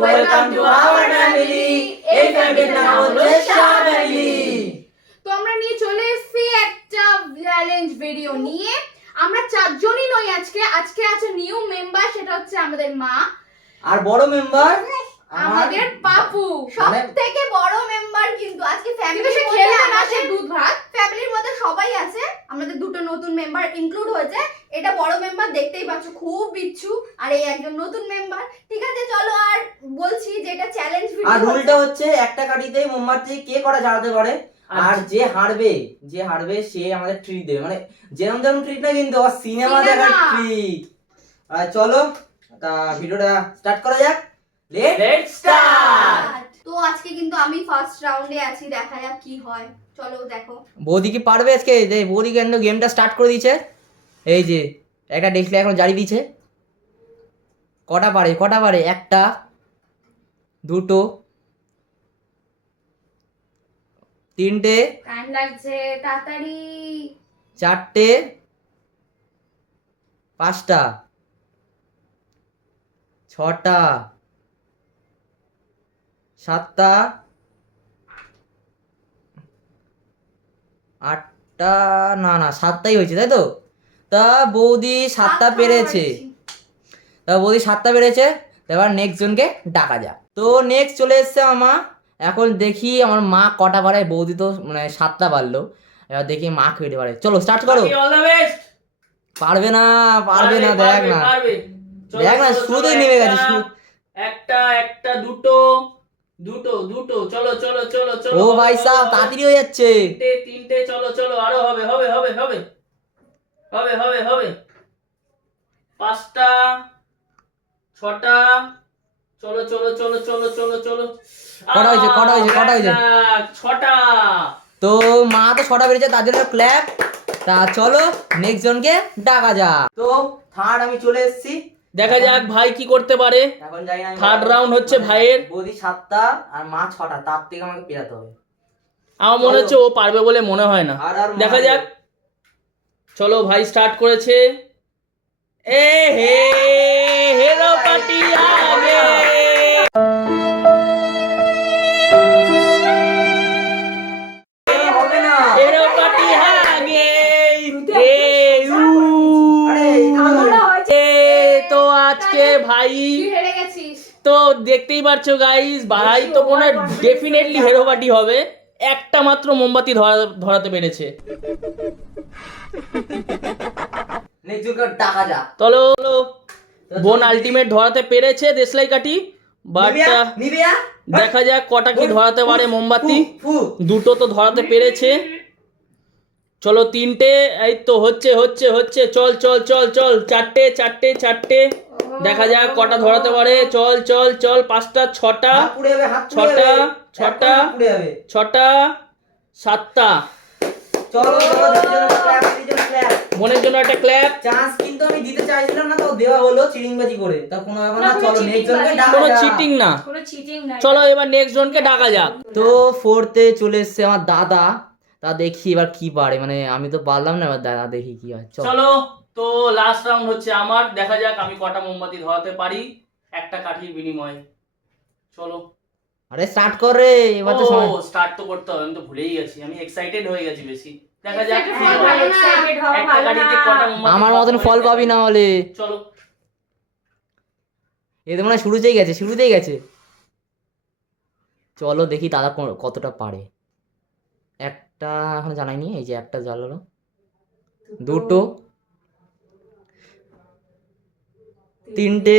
Welcome to our family. এই ফ্যামিলির নাম হচ্ছে শাহ ফ্যামিলি। তো আমরা নিয়ে চলে এসেছি একটা চ্যালেঞ্জ ভিডিও নিয়ে। আমরা চারজনই নই আজকে আছে নিউ মেম্বার, সেটা হচ্ছে আমাদের মা। আর বড় মেম্বার আমাদের পাপু, সবথেকে বড় মেম্বার। কিন্তু আজকে ফ্যামিলি সে খেলে না, সে দুধ ভাত। ফ্যামিলির মধ্যে সবাই আছে, আমাদের দুটো নতুন মেম্বার ইনক্লুড হয়েছে। এটা বড় মেম্বার, দেখতেই পাচ্ছ খুব বিচ্ছু, আর এই একজন নতুন মেম্বার। ঠিক আছে, চলো আর বলছি যে এটা চ্যালেঞ্জ ভিডিও। আর রুলটা হচ্ছে একটা কাঠিতে মোমবাতি কে কটা জ্বালাতে পারে, আর যে হারবে সে আমাদের ট্রিট দেবে, মানে যেরকম ট্রিট না, কিন্তু সিনেমা দেখার ট্রিট। আর চলো তা ভিডিওটা স্টার্ট করা যাক। Let's start. তো আজকে কিন্তু আমি ফার্স্ট রাউন্ডে আছি, দেখা যাক কি হয়। চলো দেখো বৌদি কি পারবে আজকে। বৌদি কেন গেমটা স্টার্ট করে দিয়েছে। এই যে একটা ডিসপ্লে এখন জারি দিয়েছে। কটা পারে? একটা, দুটো, তিনটে, টাইম লাগছে, তাড়াতাড়ি। চারটে, পাঁচটা, ছটা, সাতটা, আটটা, না সাতটাই হয়েছে, তাই তো? তা বৌদি সাতটা পেরেছে। এবার নেক্সট জনকে ডাকা যাক। তো নেক্সট চলে এসছে আমার। এখন দেখি আমার মা কটা পারে। বৌদি তো মানে সাতটা পারলো, এবার দেখি মা কেটে পারে। চলো স্টার্ট করো। পারবে না, দেখ না শুরুতেই নেমে গেছে। একটা দুটো চলো ও ভাই সাহেব তাড়াতাড়ি হয়ে যাচ্ছে। তিনটে চলো আরো হবে পাঁচটা, ছটা, চলো কটা হয়েছে? ছটা। তো মা তো ছটা বেরিয়েছে, তার জন্য ক্ল্যাপ। তা চলো নেক্সট জনকে ডাকা যাক। তো থার্ড আমি চলে এসেছি, দেখা যাক ভাই কি করতে পারে। এখন জানি না। থার্ড রাউন্ড হচ্ছে ভাইয়ের। বৌদি সাতটা আর মা ছটা, তার থেকে আমাকে পেরাতে হবে। আমার মনে হচ্ছে ও পারবে বলে মনে হয় না। দেখা যাক। চলো ভাই স্টার্ট করেছে। এ হে হেরো পার্টি আগে। হবে না। হেরো পার্টি আগে। তো আজকে ভাই তুই হেরে গেছিস। তো দেখতেই পাচ্ছো গাইস, ভাই তো মনে ডেফিনেটলি হেরো পার্টি হবে। একটা মাত্র মোমবাতি ধরাতে পেরেছে। নেক্সট জনকে ডাকা যাক। চলো বোন আলটিমেট ধরাতে পেরেছে দেশলাই কাঠি, বাট নিবিয়া দেখা যাক কটা কি ধরাতে পারে মোমবাতি। ফু। দুটো তো ধরাতে পেরেছে। চলো তিনটে, এই তো হচ্ছে চল চারটে। দেখা যাক কটা ধরাতে পারে। চল পাঁচটা, ছটা, সাতটা। চলো বোনের জন্য একটা ক্ল্যাপ। চান্স কিন্তু আমি দিতে চাইছিলাম না, তো দেওয়া হলো চিটিংবাজি করে। তা কোনো ব্যাপার না, চলো নেক্সট জনকে ডাকা কোনো যাক। চিটিং না। চলো এবার নেক্সট জনকে ডাকা যাক। তো ফোর্থে চলে এসেছে আমার দাদা। তা দেখি এবার কি পারে, মানে আমি তো পারলাম না, এবার দাদা দেখি কি হয়। চলো তো লাস্ট রাউন্ড হচ্ছে আমার। দেখা যাক আমি কটা মোমবাতি ধরাতে পারি একটা কাঠির বিনিময়ে। চলো আরে স্টার্ট কর রে, এবার তো সময়। স্টার্ট তো করতে হবে, আমি তো ভুলেই গেছি। আমি এক্সাইটেড হয়ে গেছি বেশি। দেখা যাক কি Excited হয়। হওয়া একটা ভালো কাঠিতে না। কটা মোমবাতি আমার ধরাতে মতন পারি ফল দেখা পাবি যাক। না হলে। চলো এদের মনে হয় শুরুতেই গেছে। চলো দেখি দাদা কতটা পারে। একটা এখন জানাইনি, এই যে একটা জ্বালালো, দুটো, তিনটে,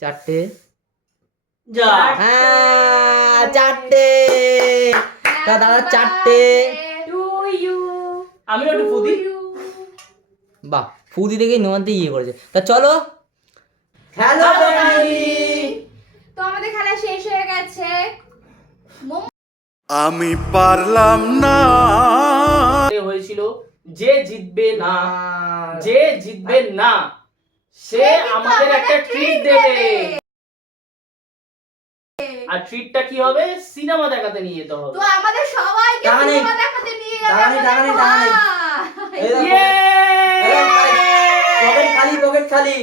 চারটে, যা হ্যাঁ চারটে। তা দাদা চারটে। আমি একটু ফুদি। বাহ, ফুদি দেখেই নোয়ান্তে করেছে। তা চলো হ্যালো ফ্যামিলি। তো আমাদের খেলা শেষ হয়ে গেছে। আমি পারলাম না। হয়েছিল যে জিতবে না সে আমাদের একটা ট্রিট দেবে। আর ট্রিটটা কি হবে? সিনেমা দেখাতে নিয়ে যেতে হবে। তো আমাদের সবাইকে টাকা নেই। সিনেমা দেখাতে নিয়ে যাবে টাকা নেই, টাকা নেই, টাকা নেই। এই দেখো। ইয়ে! পকেট খালি।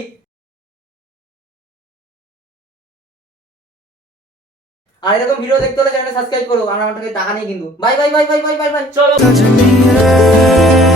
আর এরকম ভিডিও দেখতে হলে চ্যানেলটা সাবস্ক্রাইব করো, আর আমার থেকে টাকা নেই কিন্তু। Bye bye bye bye bye bye bye. চলো सजनी रे